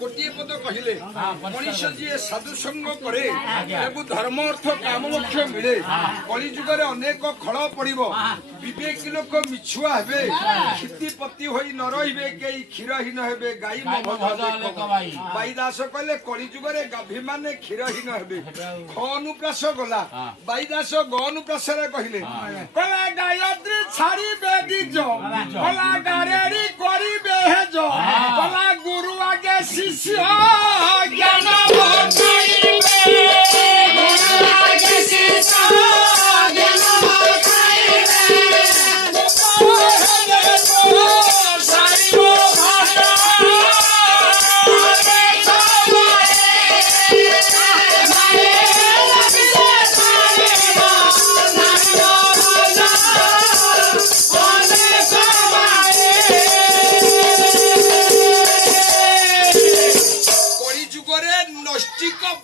गोटे पद कहले मनीष जी साधु संग करे धर्म अर्थ काम मोक्ष मिले कली जुगर अनेक खल पड़ो विवेक लोक मिछुआ हे क्षितिपति होई न रे कई क्षीरहीन हे गाई बाईदास कहले कली जुगर गाभी माने क्षीरहीन हे ख अनुप्रास गला बाईदास ग अनुप्रास कहले कला गायत्री छाड़ी बेदीज कला गारेड़ी करी बेहेज कला गुरु आगे शिष्य ज्ञान बताइबे गुरु आगे शिष्य ज्ञान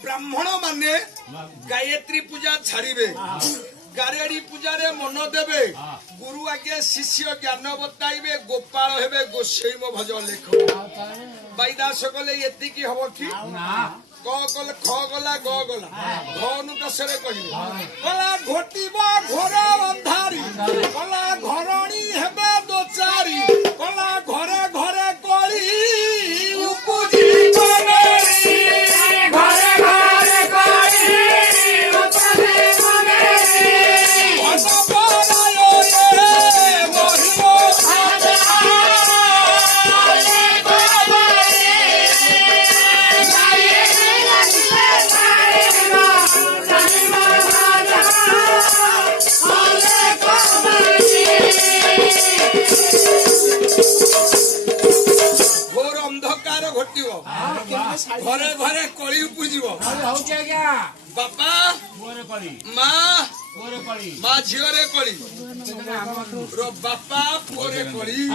ब्राह्मण माने गायत्री पूजा छाड़े गारेड़ी पूजा रे मन देवे गुरु आगे शिष्य ज्ञान बताइबे गोपाल हेबे गोस्वाई भज लेख बाईदास कले एतिकी हबो कि क कले ख गला ग गला घ अनुप्रासरे कहिले कला घोटिबा घोर अंधारी कला घरणी हेबे दोचारी कला घरे घरे करी उपजी बनेरी घरे घरे करी उपजी बनेरी असबनायो रे महिमो खाजा घरे घरे कली पूजिब बापा माँ झीरे कली बापा पुरे कली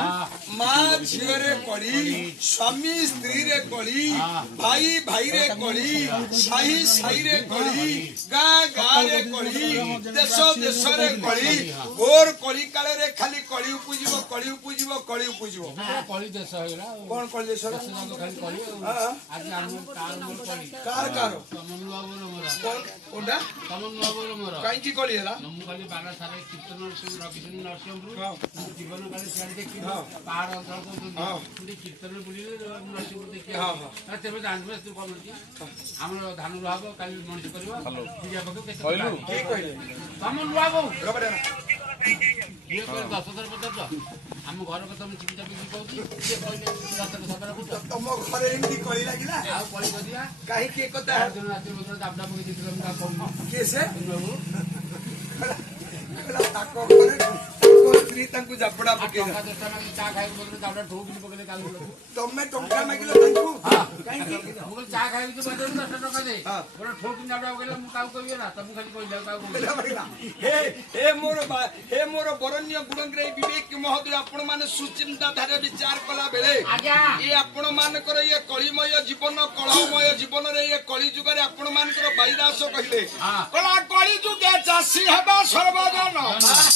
माँ झीरे कली स्वामी स्त्री रे कली भाई भाई रे कली साही साही रे कली गाँ गाँ रे कली देश देश रे कली घोर कली काले रे खाली कली पूजिब कली पूजिब कली पूजिब कली देश कौन कली देश कार कार कोनटा काई कली है बारा सारे कीर्तन रविचंद्र नरसिंहपुर जीवन काले सियाड़ देखी पहाड़ अंचल को कीर्तन बुले नरसिंहपुर देखी तेज जानवे तू कौन आम धान रुआ कल मनीष कर तुम रुआ ये 10,000 पचास आम घर कथा मुझे चिपी चापी कहूँ तुम घर एमती कली लगिला कली करिया कहीं के कथा राति दाबडा पकई के से स्त्री जपड़ा पकड़ तमें टंका मागिल चा खाई 10 टका दे ठोक हे मोर बरण्य गुणग्रे विवेक महोदय आपण माने सुचिंता धारे विचार कला बेले ये आपण मानकर ये कलिमय जीवन कलहमय जीवन रे ये कली जुग रे आपण मानकर बाईदास कहिले कला कली जुगे चासी हेबा सर्वजन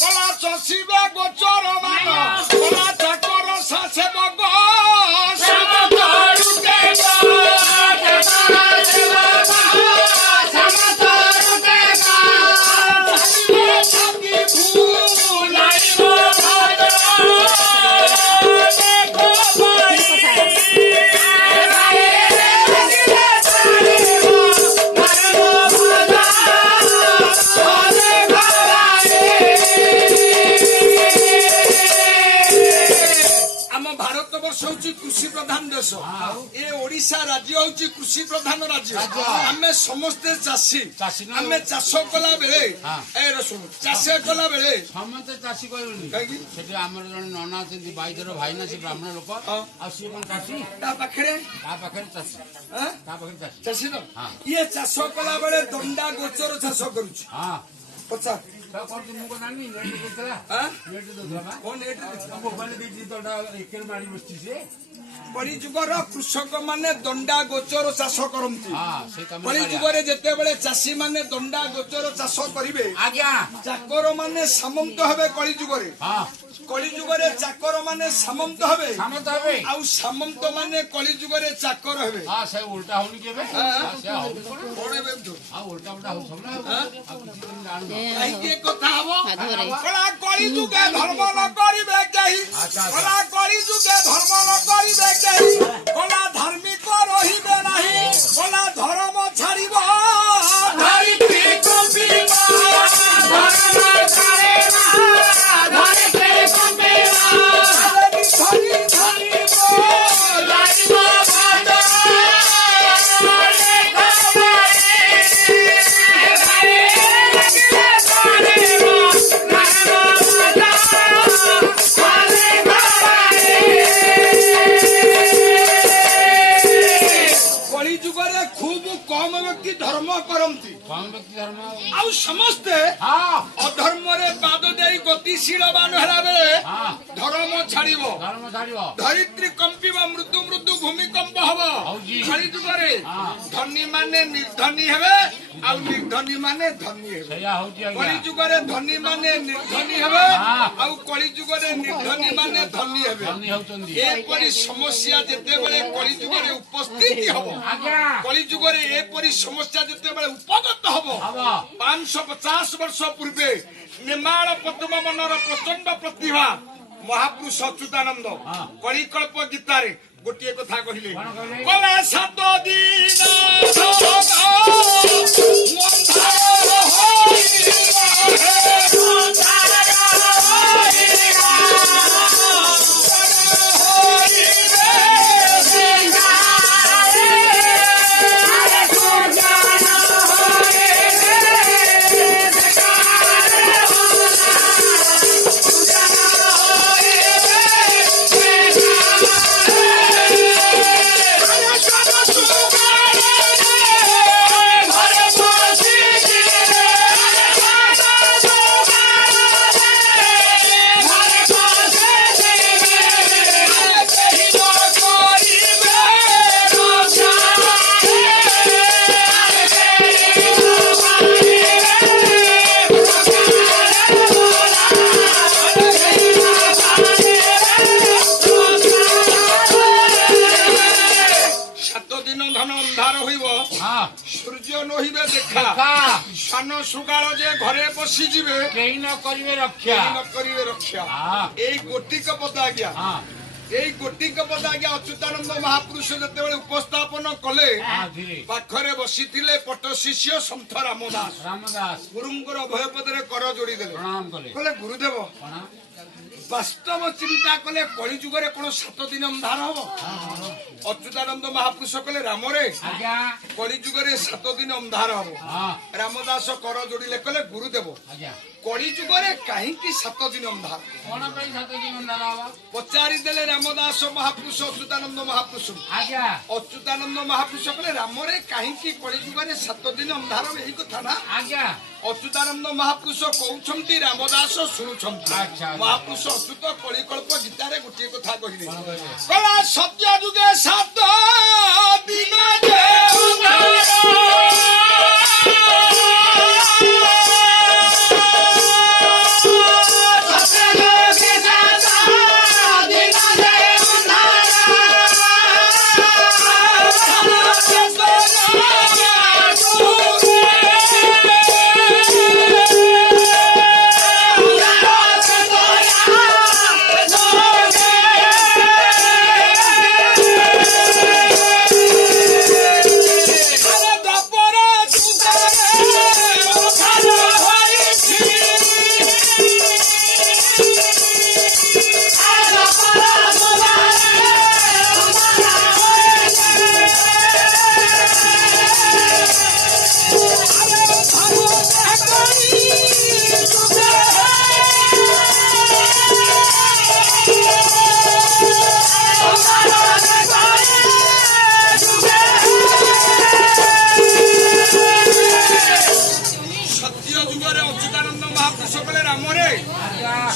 कला चसीबे गोचर मान कला चाकर सासे बग सब करू के कृषि प्रधान देश ये ओडिशा राज्य होची कृषि प्रधान राज्य आमे समस्ते चासी आमे चाष कला बेले ए रसुन चाष कला बेले समस्त चासी कहलुनी काकी सेठी हमर जण नना छथि बाईदर भाई ना से ब्राह्मण लोक आ से कोन चासी ता पाखरे चासी ता पाखरे चासी चासी न ये चाष कला बेले दंडा गोचर चाष करूची हां पचा तो कोन तुमको नानी नेट देतला नेट देतला कोन नेट मोबाइल देती दंडा एकर मारी बस्ती से कली जुगर कृषक माने दंडा गोचर चाष करती कली जुगर जेते बेले चाषी माने दंडा गोचर चाष करिवे आज्ञा चाकर माने सामंत हेबे कली जुगर କଳି ଯୁଗରେ ଚାକର ମାନେ ସାମନ୍ତ ହେବେ ସାମନ୍ତ ହେବେ ଆଉ ସାମନ୍ତ ମାନେ କଳି ଯୁଗରେ ଚାକର ହେବେ ହଁ ସେ ଉଲ୍ଟା ହଉନି କେବେ ସେ ହଉ କଣ ହେବେ ତୁ? ଆଉ ଉଲ୍ଟା ଉଲ୍ଟା ହଉ ସବୁ ନା ଆଉ କିଛି ଦିନ ଜାଣୁନ କାହିଁକି ଏ କଥା ହବ ସାଧୁରେ। କଳା କଳି ଯୁଗେ ଧର୍ମ ନ କରିବେ କେହି ଆଚ୍ଛା। କଳା କଳି ଯୁଗେ ଧର୍ମ ନ କରିବେ କେହି କଳା ଧାର୍ମିକ ରହିବେ ନାହିଁ କଳା ଧର୍ମ ଛାଡ଼ିବ ଧରିତ୍ରୀ କମ୍ପିବ ଧର୍ମ ଛାଡ଼ିବ ଧରିତ୍ରୀ କମ୍ପିବ ଧରି ଧରିବ ଲାଗିବ ବାଟ କଳି ଯୁଗରେ ଖୁବ୍ କମ ବ୍ୟକ୍ତି ଧର୍ମ କରନ୍ତି କଣ ବ୍ୟକ୍ତି ଧର୍ମ ଆଉ ସମସ୍ତେ ହଁ ଅଧର୍ମରେ ପାଦ ଦେଇ ଗତିଶୀଳବାନ ହେଲା ବେଳେ ହଁ ଧର୍ମ ଛାଡ଼ିବ ଧର୍ମ ଛାଡ଼ିବ ଧରିତ୍ରୀ କମ୍ପିବ ମୃଦୁ ମୃଦୁ ଭୂମିକମ୍ପ ହବ ହଉଛି। କଳି ଯୁଗରେ ହଁ। ଧନୀ ମାନେ ନିର୍ଧନୀ ହେବେ ଆଉ ନିର୍ଧନୀ ମାନେ ଧନୀ ହେବେ ସେଇଆ ହଉଛି କଳି ଆଜ୍ଞା ଯୁଗରେ ଧନୀ ମାନେ ନିର୍ଧନୀ ହେବେ ହଁ। ଆଉ କଳି ଯୁଗରେ ନିର୍ଧନୀ ମାନେ ଧନୀ ହେବେ ଧନୀ ହଉଛନ୍ତି ଏପରି ସମସ୍ୟା ଯେତେବେଳେ କଳି ଯୁଗରେ ଉପସ୍ଥିତି ହବ ଆଜ୍ଞା କଳି ଯୁଗରେ ଏପରି ସମସ୍ୟା ଯେତେବେଳେ ଉପଗତ ହବ ହବ 550 ବର୍ଷ ପୂର୍ବେ ନେମାଳ ପଦ୍ମ ମନର ପ୍ରଚଣ୍ଡ ପ୍ରତିଭା ମହାପୁରୁଷ ଅଚ୍ୟୁତାନନ୍ଦ ହଁ। କଳିକଳ୍ପ ଗୀତାରେ ଗୋଟିଏ କଥା କହିଲେ କଣ କହିଲେ? କଲେ 7 ଦିନ ଅନ୍ଧାର ହୋଇ ହଁ ସୂର୍ଯ୍ୟ ନହିବେ ଦେଖା ଦେଖା ସାନ ସୁଗାଳ ଯେ ଘରେ ବସିଯିବେ କେହି ନ କରିବେ ରକ୍ଷା ନ କରିବେ ରକ୍ଷା ହଁ ଏଇ ଗୋଟିକ ପଦ ଆଜ୍ଞା ହଁ ଏଇ ଗୋଟିକ ପଦ ଆଜ୍ଞା ଅଚ୍ୟୁତାନନ୍ଦ ମହାପୁରୁଷ ଯେତେବେଳେ ଉପସ୍ଥାପନ କଲେ ହଁ ଧୀରେ ପାଖରେ ବସିଥିଲେ ପଟ ଶିଷ୍ୟ ସନ୍ଥ ରାମଦାସ ରାମଦାସ ଗୁରୁଙ୍କର ଅଭୟପଦରେ କର ଯୋଡ଼ିଦେଲେ ପ୍ରଣାମ କଲେ କହିଲେ ଗୁରୁଦେବ କଣ ବାସ୍ତବ ଚିନ୍ତା କଲେ କଳି ଯୁଗରେ କଣ 7 ଦିନ ଅନ୍ଧାର ହବ ଅଚ୍ୟୁତାନନ୍ଦ ମହାପୁରୁଷ କଲେ ରାମରେ ଆଜ୍ଞା କଳି ଯୁଗରେ 7 ଦିନ ଅନ୍ଧାର ହବ ହଁ ରାମଦାସ କର ଯୋଡ଼ିଲେ କହିଲେ ଗୁରୁଦେବ ଆଜ୍ଞା କଳି ଯୁଗରେ କାହିଁକି 7 ଦିନ ଅନ୍ଧାର କଣ ପାଇଁ 7 ଦିନ ଅନ୍ଧାର ହବ ପଚାରିଦେଲେ ରାମଦାସ ମହାପୁରୁଷ ଅଚ୍ୟୁତାନନ୍ଦ ମହାପୁରୁଷ ଆଜ୍ଞା ଅଚ୍ୟୁତାନନ୍ଦ ମହାପୁରୁଷ କହିଲେ ରାମରେ କାହିଁକି କଳି ଯୁଗରେ 7 ଦିନ ଅନ୍ଧାର ଏଇ କଥା ନା ଆଜ୍ଞା ଅଚ୍ୟୁତାନନ୍ଦ ମହାପୁରୁଷ କହୁଛନ୍ତି ରାମଦାସ ଶୁଣୁଛନ୍ତି ଆଚ୍ଛା। ମହାପୁରୁଷ ଅଚ୍ୟୁତ କଳିକଳ୍ପ ଗୀତାରେ ଗୋଟିଏ କଥା କହିଲେ କଣ କହିଲେ? କହିଲା ସତ୍ୟ ଯୁଗେ 7 ଦିନ ଯେ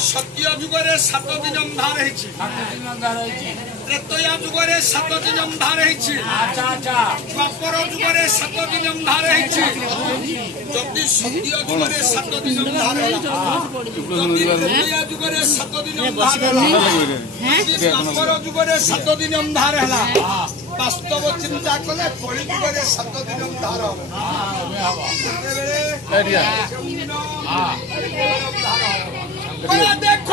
ସତ୍ୟ ଯୁଗରେ 7 ଦିନ ଅନ୍ଧାର ହେଇଛି 7 ଦିନ ଅନ୍ଧାର ହେଇଛି ତ୍ରେତୟା ଯୁଗରେ 7 ଦିନ ଅନ୍ଧାର ହେଇଛି। ଆଚ୍ଛା ଆଚ୍ଛା ଦ୍ୱାପର ଯୁଗରେ 7 ଦିନ ଅନ୍ଧାର ହେଇଛି। ଯଦି ସତ୍ୟ ଯୁଗରେ 7 ଦିନ ଅନ୍ଧାର ହେଲା, ଯଦି ତ୍ରେତୟା ଯୁଗରେ 7 ଦିନ ଅନ୍ଧାର ହେଲା, ଯଦି ଦ୍ୱାପର ଯୁଗରେ 7 ଦିନ ଅନ୍ଧାର ହେଲା, ବାସ୍ତବ ଚିନ୍ତା କଲେ କଳି ଯୁଗରେ 7 ଦିନ ଅନ୍ଧାର ହବ। କେତେବେଳେ? ଦେଖ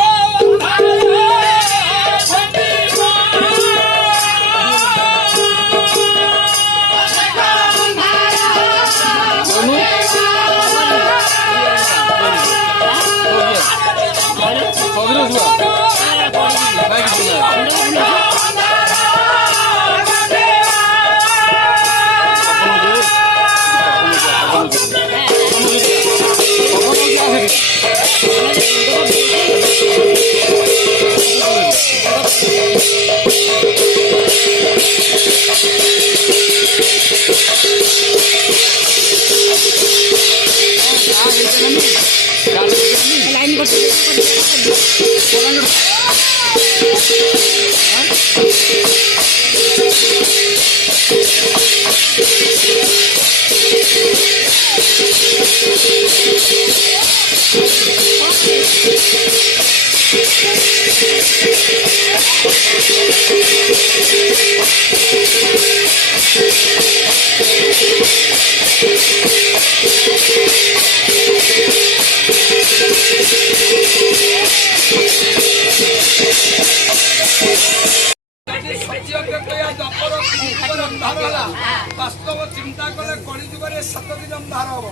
ବାସ୍ତବ ଚିନ୍ତା କଲେ କଳି ଯୁଗରେ 7 ଦିନ ଅନ୍ଧାର ହବ।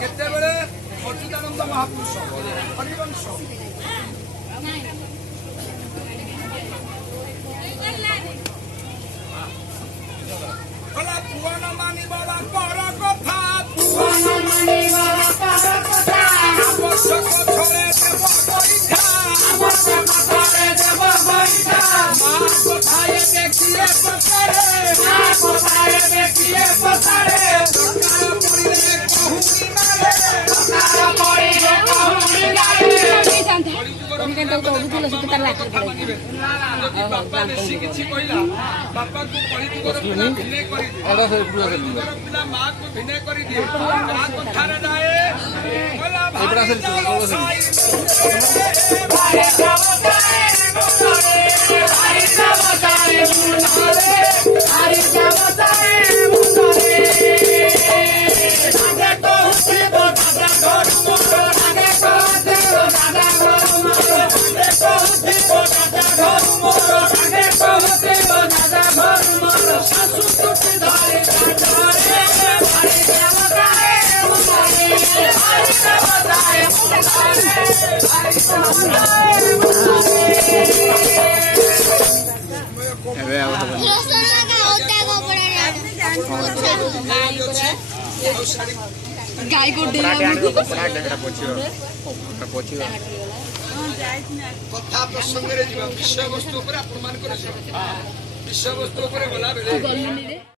କେତେବେଳେ? ଅଚ୍ୟୁତାନନ୍ଦ ମହାପୁରୁଷ ହରିବଂଶ ପୁଅ ନ ମାନିବ ବାପର କଥା, ପୁଅ ନ ମାନିବ ବାପର କଥା, ଆବଶ୍ୟକ ଥରେ ଦେବ ପରୀକ୍ଷା, ଆବଶ୍ୟକ ଥରେ ଦେବ ପରୀକ୍ଷା, ମା କଥାଏ ଦେଖିଏ ପଚାରେ, ମା କଥାଏ ଦେଖିଏ ପଚାରେ, ଦରକାର ପଡ଼ିଲେ କହୁଣି ମାରେ, ଦରକାର ପଡ଼ିଲେ କହୁଣି ମାରେ। ଯଦି ବାପା ବେଶୀ କିଛି କହିଲା, ବାପାକୁ କଳିଯୁଗର ପିଲା ଭିନେ କରିଦିଏ, କଳିଯୁଗର ପିଲା ମାକୁ ଭିନେ କରିଦିଏ। କାହା କଥାରେ ନାଏ କହିଲା गाय को କଥା ପ୍ରସଙ୍ଗରେ ଯିବା, ବିଷୟବସ୍ତୁ ଉପରେ ଆପଣମାନଙ୍କର ବିଷୟବସ୍ତୁ ଉପରେ ଗଲା ବେଳେ